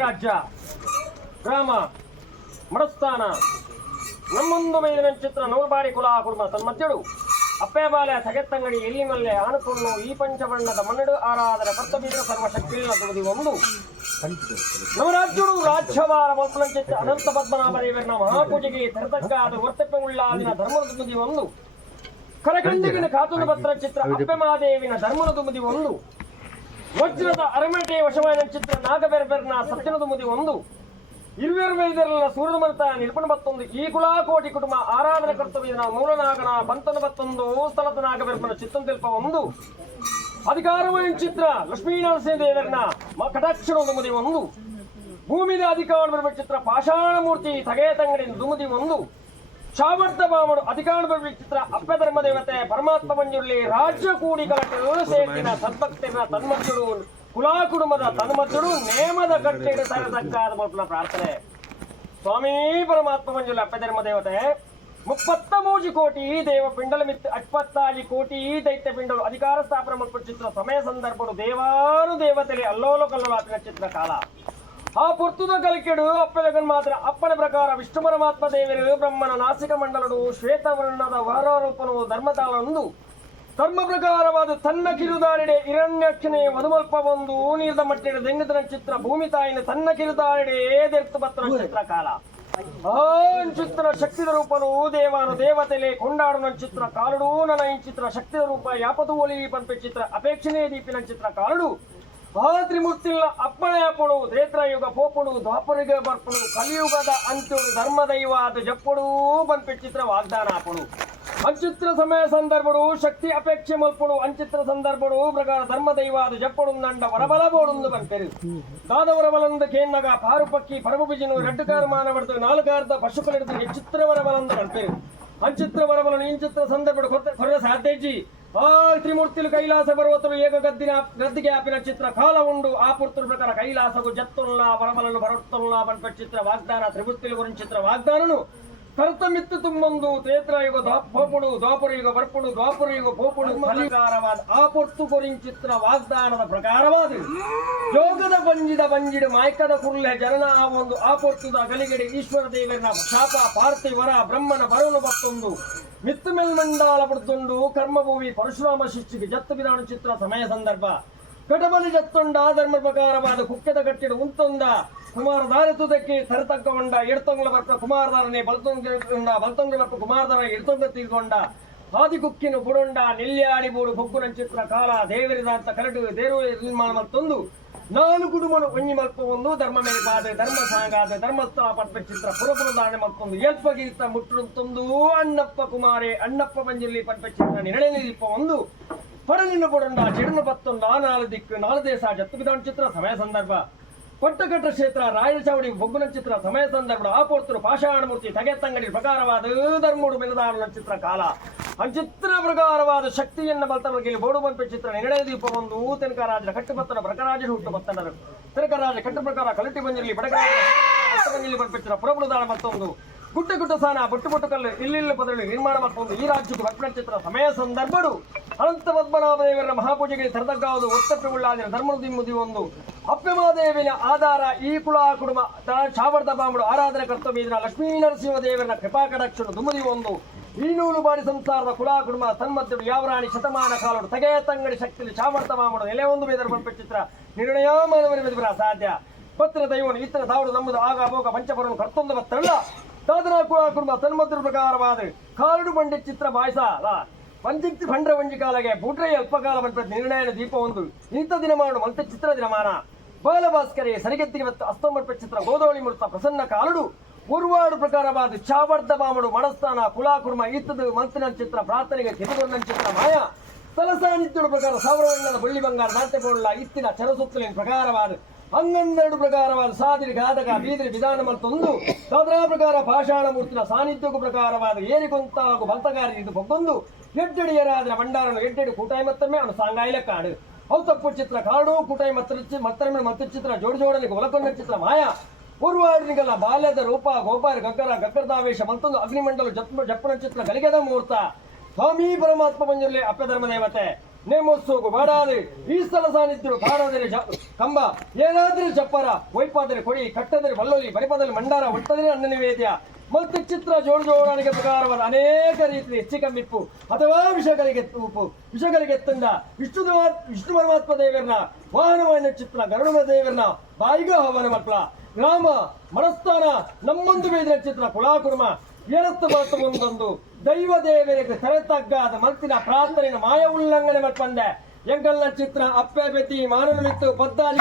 ರಾಜ್ಯ ಗ್ರಾಮ ಮಡಸ್ಥಾನ ನಮ್ಮೊಂದು ಮೇಲಿನ ಚಿತ್ರ ನೂರ್ಬಾರಿ ಕುಲ ಕುಟುಂಬ ಅಪ್ಪೆ ಅಪ್ಪೆಬಾಲೆ ಸಗೆತ್ತಂಗಡಿ ಎಲ್ಲಿ ಮಲ್ಲೆ ಆಣುಕೊಂಡು ಈ ಪಂಚಬಣ್ಣದ ಮನ್ನಡು ಆರಾಧನೆ ಕರ್ತಬೀರ ಸರ್ವಶಕ್ತಿ ಒಂದು. ನವರಾಜ್ಯರು ರಾಜ್ಯವಾರ ಮಲ್ಪಲಂಚಿತ್ತ ಅನಂತ ಪದ್ಮನಾಭರೇವರನ ಮಹಾಪೂಜೆಗೆ ತರತಕ್ಕಾದ ವರ್ತಪ್ಯವುಳ್ಳಾದಿನ ಧರ್ಮದ ದುಮದಿ ಒಂದು. ಕರಕಂಡಿಗಿನ ಕಾತುನ ಪತ್ರ ಚಿತ್ರ ಅಪ್ಪೆಮಾದೇವಿನ ಧರ್ಮದ ದುಮದಿ ಒಂದು. ವಜ್ರದ ಅರಮೇಟೆ ವಶವಾದ ಚಿತ್ರ ನಾಗಬೇರಬೇರನ ಸತ್ಯನದ ಮುದಿ ಒಂದು. ಇರುವೆರು ವೈದ್ಯರಲ್ಲ ಸೂರ್ಯನ ಮರ್ತ ನಿಲ್ಪಣ ಮತ್ತೊಂದು. ಈ ಕುಲಾಕೋಟಿ ಕುಟುಂಬ ಆರಾಧನೆ ಕರ್ತವ್ಯನ ಮೂಲನಾಗನ ಬಂತನ ಮತ್ತೊಂದು, ಸ್ಥಳದ ನಾಗಬೆರಬನ ಚಿತ್ರ ತಿಲ್ಪ ಒಂದು. ಅಧಿಕಾರವಾಯ ಚಿತ್ರ ಲಕ್ಷ್ಮೀನರಸಿಂಹ ದೇವರನ ಕಟಾಕ್ಷಣ ಮುದಿ ಒಂದು. ಭೂಮಿದ ಅಧಿಕಾರ ಚಿತ್ರ ಪಾಷಾಣಮೂರ್ತಿ ತಗೆಯ ತಂಗಡಿ ದುಮದಿ ಒಂದು. ಶಾಮರ್ಥ ಬಾಮರು ಅಧಿಕಾರ ಬರುವ ಚಿತ್ರ ಅಪ್ಪ ಧರ್ಮ ದೇವತೆ ಪರಮಾತ್ಮ ಮಂಜುರ್ಲಿ ರಾಜ್ಯ ಕೂಡಿ ಕಲಟು ಸೇರಿನ ಸದ್ಭಕ್ತಿನ ತನ್ಮಧ್ಯಡು ಕುಲಾ ಕುಟುಂಬದ ತನ್ಮಧ್ಯಡು ನೇಮದ ಕಟ್ಟಿಡ ತರತಕ್ಕಾದ ಮೊದಲ ಪ್ರಾರ್ಥನೆ. ಸ್ವಾಮಿ ಪರಮಾತ್ಮ ಮಂಜುಲ ಅಪ್ಪ ಧರ್ಮ ದೇವತೆ, ಮುಪ್ಪತ್ತ ಮೂಜಿ ಕೋಟಿ ದೇವ ಪಿಂಡಲ ಮಿತ್ ಅಟ್ಪತ್ತಾಜಿ ಕೋಟಿ ದೈತ್ಯ ಪಿಂಡಲು ಅಧಿಕಾರ ಸ್ಥಾಪನೆ ಮಲ್ಪ ಚಿತ್ರ ಸಮಯ ಸಂದರ್ಭಗಳು ದೇವಾನು ದೇವತೆ ಅಲ್ಲೋಲ ಕಲ್ಲೋಲ ಚಿತ್ರ ಕಾಲ. ಆ ಪುರ್ತುದ ಕಲಿಕೆಡು ಅಪ್ಪಲಗನ್ ಮಾತ್ರ ಅಪ್ಪನ ಪ್ರಕಾರ ವಿಷ್ಣು ಪರಮಾತ್ಮ ದೇವರು ಬ್ರಹ್ಮನ ನಾಸಿಕ ಮಂಡಲಡು ಶ್ವೇತವರ್ಣದ ವರಾರೂಪನು ಧರ್ಮತಾಳಂದು ಧರ್ಮ ಪ್ರಕಾರವಾದ ತನ್ನ ಕಿರುದಾರಿಡೆ ಇರಣ್ಯಕ್ಷಣೆ ವಧುಮಲ್ಪ ಒಂದು ನೀರದ ಮಟ್ಟಿಡ ದೆಂಗದನ ಚಿತ್ರ ಭೂಮಿ ತಾಯಿನ ತನ್ನ ಕಿರುದಾರಿಡೆ ದೆರ್ತು ಪತ್ರ ಚಿತ್ರ ಕಾಲ ಚಿತ್ರ ಶಕ್ತಿದ ರೂಪನು ದೇವಾನು ದೇವತೆಲೆ ಕೊಂಡಾಡುನ ಚಿತ್ರ ಕಾಲಡು ನನ್ನ ಚಿತ್ರ ಶಕ್ತಿದ ರೂಪ ಯಾಪದು ಒಲಿ ಪಂಪೆ ಚಿತ್ರ ಅಪೇಕ್ಷಣೆ ದೀಪಿನ ಚಿತ್ರ ಕಾಲಡು. ಆ ತ್ರಿಮೂರ್ತಿಗಳ ಅಪ್ಪಣೆ ದೇತ್ರ ಯುಗ ಪೋಪುಡು ದ್ವಾಪರಿಗೆ ಬರ್ಪಡು, ಕಲಿಯುಗದ ಅಂತ್ಯ ಧರ್ಮ ಅದು ಜಪ್ಪಡು ಪಂಪೆ ಚಿತ್ರ ವಾಗ್ದಾನ ಹಾಕೊಡು ಅಂಚಿತ್ರ ಸಮಯ ಸಂದರ್ಭಡು, ಶಕ್ತಿ ಅಪೇಕ್ಷೆ ಮಲ್ಪಡು, ಅಂಚಿತ್ರ ಸಂದರ್ಭಡು, ಪ್ರಕಾರ ಧರ್ಮ ಅದು ಜಪ್ಪಡು ನಂಡ ವರಬಲ ಬೋಡುಂದು ಬಂಪೆರು ದಾದವರ ಬಲಂದ ಕೇಂದ್ರ ಪಾರು ಪಕ್ಕಿ ಪರಮ ಬಿಜಿನು ರೆಡ್ಡು ಕಾರು ಮಾನವಡ್ದು, ನಾಲ್ಕಾರ್ಧ ಪಶುಗಳಿಡ್ದು ಹೆಚ್ಚಿತ್ರ ವರ ಬಲಂದ ಬಂಪೆರು ಅಂಚಿತ್ರ ವರಬಲನು ಇಂಚಿತ್ರ ಸಂದರ್ಭಡು ಕೊರತೆ ಕೊರತೆ ಸಾಧ್ಯಜಿ ಆ ತ್ರಿಮೂರ್ತಿಲು ಕೈಲಾಸ ಪರ್ವತರು ಏಕ ಗದ್ದಿನ ಗದ್ದಿಗೆ ಆಪಿನ ಚಿತ್ರ ಕಾಲ ಉಂಡು. ಆ ಪುರ್ತರು ಪ್ರಕಾರ ಕೈಲಾಸಗು ಜತ್ತುಲ್ಲ ಪರಮಲನ್ನು ಬರುತ್ತಲ್ಲ ಬಂಪ ಚಿತ್ರ ವಾಗ್ದಾನ, ತ್ರಿಮೂರ್ತಿಲು ಗುರಿನ ಚಿತ್ರ ವಾಗ್ದಾನನು. ಕರ್ತಮಿತ್ತು ತುಂಬೊಂದು ಭೋಪುಡು ದ್ವಾಪುರ ಯುಗ ಬರ್ಪುಡು, ದ್ವಾಪುರ ಯುಗ ಪೋಪುಡು. ಪ್ರಕಾರವಾದ ಆ ಪೊರ್ತು ಕೊರಿನ್ ಚಿತ್ರ ವಾಗ್ದಾನದ ಪ್ರಕಾರವಾದ. ಯೋಗದ ಬಂಜಿದ ಬಂಜಿಡು, ಮಾಯ್ಕದ ಕುರ್ಲೆ ಜನನ ಆ ಒಂದು ಆ ಪೊರ್ತುದ ಗಲಿಗಡೆ ಈಶ್ವರ ದೇವರನ ಶಾಪ ಪಾರ್ಥಿವರ ಬ್ರಹ್ಮನ ಬರವನು ಬತ್ತೊಂದು. ಮಿತ್ತು ಮೇಲ್ಮಂಡಾಲ ಪಡ್ತುಂಡು ಕರ್ಮಭೂಮಿ ಪರಶುರಾಮ ಶಿಷ್ಟಿಗೆ ಜತ್ತು ವಿಧಾನ ಚಿತ್ರ ಸಮಯ ಸಂದರ್ಭ. ಕಡಬಲಿ ಜತ್ತೊಂಡ, ಧರ್ಮ ಪ್ರಕಾರವಾದ ಕುಕ್ಕೆದ ಕಟ್ಟಿಡ ಉಂತೊಂದ. ಕುಮಾರ ತುದಕ್ಕೆ ಸರತಕ್ಕಗೊಂಡ ಎಡ್ತೊಂಗ್ಲ ಬರ್ಪ ಕುಮಾರದಾರನೆ ಬಲತೊಂಗ ಬಲತೊಂಗಲ ಬರ್ಪ ಕುಮಾರದಾರ ಎಡ್ತೊಂಗ ತೀರ್ಕೊಂಡ. ಆದಿ ಕುಕ್ಕಿನ ಬುಡೊಂಡ ನೆಲ್ಯಾಡಿ ಬೋಡು ಬೊಗ್ಗುನ ಚಿತ್ರ ಕಾಲ, ದೇವರಿದಾಂತ ಕರಡು ದೇರು ನಿರ್ಮಾಣ ಮತ್ತೊಂದು ನಾನು ಕುಡುಮನು ಒಂಜಿ ಮಲ್ಪ ಒಂದು ಧರ್ಮ ಮೇಲೆ ಧರ್ಮ ಸಾಂಗಾದ ಧರ್ಮಸ್ಥಳ ಪಟ್ಟ ಚಿತ್ರ ಪುರಪುರದಾಣೆ ಮತ್ತೊಂದು. ಎಲ್ಪ ಗೀತ ಮುಟ್ಟುತ್ತೊಂದು ಅಣ್ಣಪ್ಪ ಕುಮಾರೆ, ಅಣ್ಣಪ್ಪ ಮಂಜಲ್ಲಿ ಪಟ್ಟ ಚಿತ್ರ ನಿರ್ಣಯ ನಿಲ್ಪ ಒಂದು ಪಡಲಿನ ಬುಡೊಂಡ ಚಿಡನ ಪತ್ತೊಂದು ಆ ನಾಲ್ ದಿಕ್ಕು ನಾಲ್ ದೇಶ ಜತ್ತು ವಿಧಾನ ಚಿತ್ರ, ಸಮಯ ಸಂದರ್ಭ. ಕೊಟ್ಟಕಟ್ಟ ಕ್ಷೇತ್ರ ರಾಯಚೌಡಿ ಬೊಗ್ಗುನ ಚಿತ್ರ ಸಮಯ ಸಂದರ್ಭ ಆಪೋರ್ತರು ಪಾಷಾಣಮೂರ್ತಿ ತಗೆತ್ತಂಗಡಿ ಪ್ರಕಾರವಾದ ಧರ್ಮೋಡು ಬೆಲದಾರನ ಚಿತ್ರ ಕಾಲ. ಅಂಚಿತ್ರ ಪ್ರಕಾರವಾದ ಶಕ್ತಿಯನ್ನು ಬಲ್ತವರಿಗೆ ಬೋಡು ಬಂಪೆ ಚಿತ್ರ, ನೆಗಡೆ ದೀಪ ಒಂದು ತೆನಕರಾಜರ ಕಟ್ಟುಬತ್ತನ ಪ್ರಕರಾಜನ ಹುಟ್ಟು ಬತ್ತನರು. ತೆನಕರಾಜ ಕಟ್ಟು ಪ್ರಕಾರ ಕಲಟಿ ಬಂಜಿರಲಿ ಬಡಗರಾಜ ಬಂಜಿರಲಿ ಚಿತ್ರ ಮತ್ತೊಂದು. ಗುಡ್ಡ ಗುಡ್ಡ ಸಾನ, ಬೊಟ್ಟು ಬೊಟ್ಟು ಕಲ್ಲು, ಇಲ್ಲಿಲ್ಲ ಪದರಲ್ಲಿ ನಿರ್ಮಾಣ ಮತ್ತೊಂದು ಈ ರಾಜ್ಯಕ್ಕೆ ಭಕ್ತ ಚಿತ್ರ ಸಮಯ ಸಂದರ್ಭಡು ಅನಂತ ಪದ್ಮನಾಭದೇವರ ಮಹಾಪೂಜೆಗೆ ತರದಗ್ಗಾವುದು ಒತ್ತಪ್ಪುಳ್ಳಾದಿನ ಧರ್ಮದ ದಿಮ್ಮುದಿ ಒಂದು ಅಪ್ಪಮಾದೇವಿನ ಆಧಾರ ಈ ಕುಲ ಕುಡುಮ ಶಾವರ್ಧ ಬಾಂಬುಡು ಆರಾಧನೆ ಕರ್ತವ್ಯ. ಲಕ್ಷ್ಮೀ ನರಸಿಂಹ ದೇವರ ಕೃಪಾ ಕಡಕ್ಷಣ ದುಮ್ಮದಿ ಒಂದು. ಇನ್ನೂರು ಬಾರಿ ಸಂಸಾರದ ಕುಲ ಕುಡುಮ ಯಾವ ರಾಣಿ ಶತಮಾನ ಕಾಲೋಡು ತಗೆಯ ತಂಗಡಿ ಶಕ್ತಿಲಿ ಶಾವರ್ಧ ಬಾಂಬುಡು ಎಲೆ ಒಂದು ಬೇದರ ಬಂಪ ಚಿತ್ರ ನಿರ್ಣಯ ಮಾನವರ ಸಾಧ್ಯ. ಪತ್ರ ದೈವನು ಇತರ ಸಾವಿರ ನಮ್ಮದು ಆಗ ಅಭೋಗ ಪಂಚಪರನು ಕರ್ತೊಂದು ಬತ್ತಲ್ಲ. ಸಾಧನ ಕುಲ ಕುಡುಮ ತನ್ಮದ್ರ ಪ್ರಕಾರವಾದ ಕಾರಡು ಬಂಡಿ ಚಿತ್ರ ಬಾಯ್ಸ. ಪಂಚಿಕ್ತಿ ಭಂಡ್ರ ವಂಜಿ ಕಾಲಗೆ ಬುಡ್ರೆ ಅಲ್ಪಕಾಲ ಬಂದ ನಿರ್ಣಯನ ದೀಪವೊಂದು ಇಂಥ ದಿನ ಮಾಡು ಮಂತ ಚಿತ್ರ ದಿನಮಾನ. ಬಾಲಭಾಸ್ಕರೆ, ಸರಿಗೆತ್ತಿಗೆ ಮತ್ತು ಅಸ್ತಂಬರ್ಪ ಚಿತ್ರ ಗೋದಾವಳಿ ಮೂರ್ತ ಪ್ರಸನ್ನ ಕಾಲುಡು. ಉರ್ವಾಡು ಪ್ರಕಾರವಾದ ಚಾವರ್ದ ಬಾಮಡು ಮಡಸ್ಥಾನ, ಕುಲಾಕುರ್ಮ ಇತ್ತದು ಮಂತಿನ ಚಿತ್ರ, ಪ್ರಾರ್ಥನೆಗೆ ತಿರುಗೊಂಡ ಚಿತ್ರ ಮಾಯ. ತಲಸಾನಿತ್ಯದ ಪ್ರಕಾರ ಸಾವಿರ ಬಳ್ಳಿ ಬಂಗಾರ, ನಾಟ್ಯ ಇತ್ತಿನ ಚರಸುತ್ತಲಿನ ಪ್ರಕಾರವಾದ ಹಂಗನ್ನೆರಡು ಪ್ರಕಾರವಾದ ಸಾದಿರಿ ಘಾತಕ, ಬೀದಿರಿ, ವಿಧಾನ ಮತ್ತೊಂದು ಸಾಧನ ಪ್ರಕಾರ ಪಾಷಾಣ ಮೂರ್ತಿನ ಸಾನ್ನಿಧ್ಯಕ್ಕೂ ಪ್ರಕಾರವಾದ ಏರಿಕೊಂತ ಹಾಗೂ ಭಕ್ತಗಾರಿ ಇದು ಬೊಕ್ಕೊಂದು ಎಡ್ಡಡಿಯರಾದ ಭಂಡಾರನ ಎಡ್ಡಿಡಿ ಕೂಟಾಯ ಮತ್ತೊಮ್ಮೆ ಅವನು ಸಾಂಗಾಯಿಲ ಕಾಡು. ಔತಪ್ಪು ತಪ್ಪು ಚಿತ್ರ ಕಾಡು ಕೂಟಾಯ ಮತ್ತ ಮತ್ತೊಮ್ಮೆ ಮತ್ತು ಚಿತ್ರ ಜೋಡಿ ಜೋಡನಿಗೆ ಒಲಕೊಂಡ ಚಿತ್ರ ಮಾಯ. ಪೂರ್ವಾಡಿಗಲ್ಲ ಬಾಲ್ಯದ ರೂಪ ಗೋಪಾಲ ಗಗ್ಗರ ಗಗ್ಗರದಾವೇಶ ಮತ್ತೊಂದು ಅಗ್ನಿಮಂಡಲ ಜಪ್ ಜಪ್ಪನ ಚಿತ್ರ ಗಲಿಗೆದ ಮುಹೂರ್ತ ಸ್ವಾಮಿ ಪರಮಾತ್ಮ ಮಂಜುರ್ಲಿ ಅಪ್ಪ ಧರ್ಮ ದೇವತೆ. ನೇಮೋತ್ಸವಗೂ ಬಾಡಾದೆ ಈ ಸ್ಥಳ ಸಾನಿದ್ರು ಬಾಡಾದರೆ ಕಂಬ. ಏನಾದ್ರೂ ಚಪ್ಪರ, ವೈಪಾದರೆ ಕೊಡಿ, ಕಟ್ಟದ್ರೆ ಬಲ್ಲೊಲಿ ಬರಿಪದಲ್ಲಿ ಮಂಡಾರ, ಒಟ್ಟದರೆ ಅನ್ನ ನಿವೇದ್ಯ. ಮತ್ತು ಚಿತ್ರ ಜೋಡ ಜೋಡಾನಿಗೆ ಪ್ರಕಾರವಾದ ಅನೇಕ ರೀತಿ ಹೆಚ್ಚು ಕಮ್ಮಿಪ್ಪು ಅಥವಾ ವಿಷಗಳಿಗೆ ಉಪ್ಪು, ವಿಷಗಳಿಗೆ ತಂದ ವಿಷ್ಣು ವಿಷ್ಣು ಪರಮಾತ್ಮ ದೇವರನ್ನ ವಾಹನವಾಹಿನ ಚಿತ್ರ ಗರುಡ ದೇವರನ್ನ, ಬಾಯಿಗ ಹವನ ಮಕ್ಕಳ ಗ್ರಾಮ ಮನಸ್ಥಾನ, ನಮ್ಮೊಂದು ವೇದಿನ ಚಿತ್ರ ಕುಲಾಕುರ್ಮ. ಏರತ್ತು ಬರತ್ತು ಒಂದೊಂದು. ದೈವ ದೇವರಿಗೆ ತೆರೆತಗ್ಗಾದ ಮನಸ್ಸಿನ ಪ್ರಾರ್ಥನೆಯ ಮಾಯ ಉಲ್ಲಂಘನೆ ಮಾಡ್ಕೊಂಡೆ ಎಂಗಲ್ಲ ಚಿತ್ರ ಅಪ್ಪೆ ಬೆತಿ ಮಾನವ ಮಿತ್ತು ಪದ್ದಾಲಿ